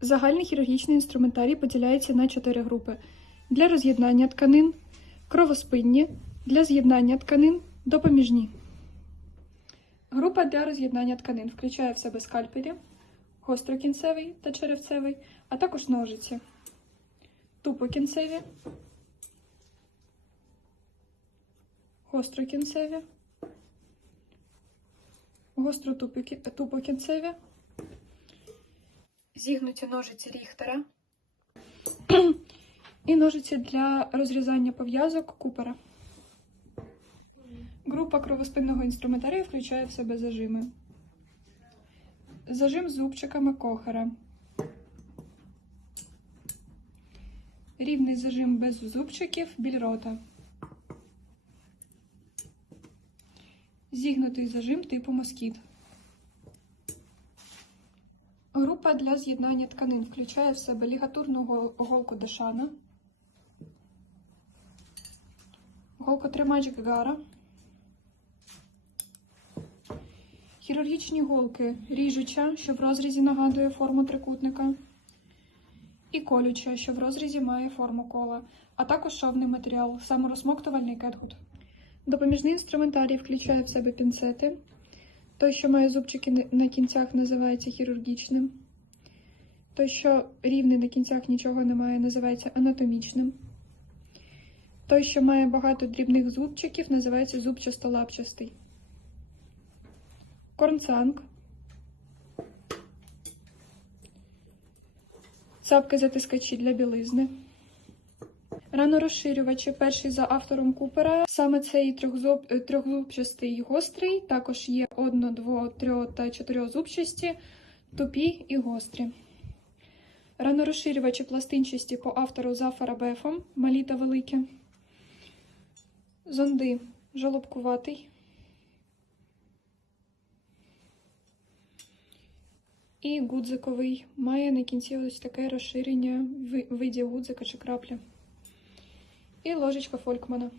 Загальний хірургічний інструментарій поділяється на чотири групи: для роз'єднання тканин, кровоспинні, для з'єднання тканин, допоміжні. Група для роз'єднання тканин включає в себе скальпелі, гострокінцевий та черевцевий, а також ножиці, тупокінцеві, гострокінцеві, гостротупокінцеві, зігнуті ножиці Ріхтера і ножиці для розрізання пов'язок Купера. Група кровоспинного інструментарію включає в себе зажими. Зажим з зубчиками кохера. Рівний зажим без зубчиків біль рота. Зігнутий зажим типу москіт. Група для з'єднання тканин включає в себе лігатурну голку Дешана, голкотримач Гагара, хірургічні голки ріжуча, що в розрізі нагадує форму трикутника, і колюча, що в розрізі має форму кола, а також шовний матеріал, саморозсмоктувальний кетгут. Допоміжний інструментарій включає в себе пінцети. Той, що має зубчики на- кінцях, називається хірургічним. Той, що рівний на кінцях нічого немає, називається анатомічним. Той, що має багато дрібних зубчиків, називається зубчасто-лапчастий. Корнцанг. Цапки затискачі для білизни. Ранорозширювачі перший за автором Купера. Саме цей трьохзуб, е, трьохзубчастий гострий. Також є одно, дво, трьо та чотирьохзубчасті, тупі і гострі. Ранорозширювачі пластинчасті по автору за Фарабефом, малі та великі. Зонди жолобкуватий. І гудзиковий має на кінці ось таке розширення в виді гудзика чи краплі. І ложечка Фолькмана.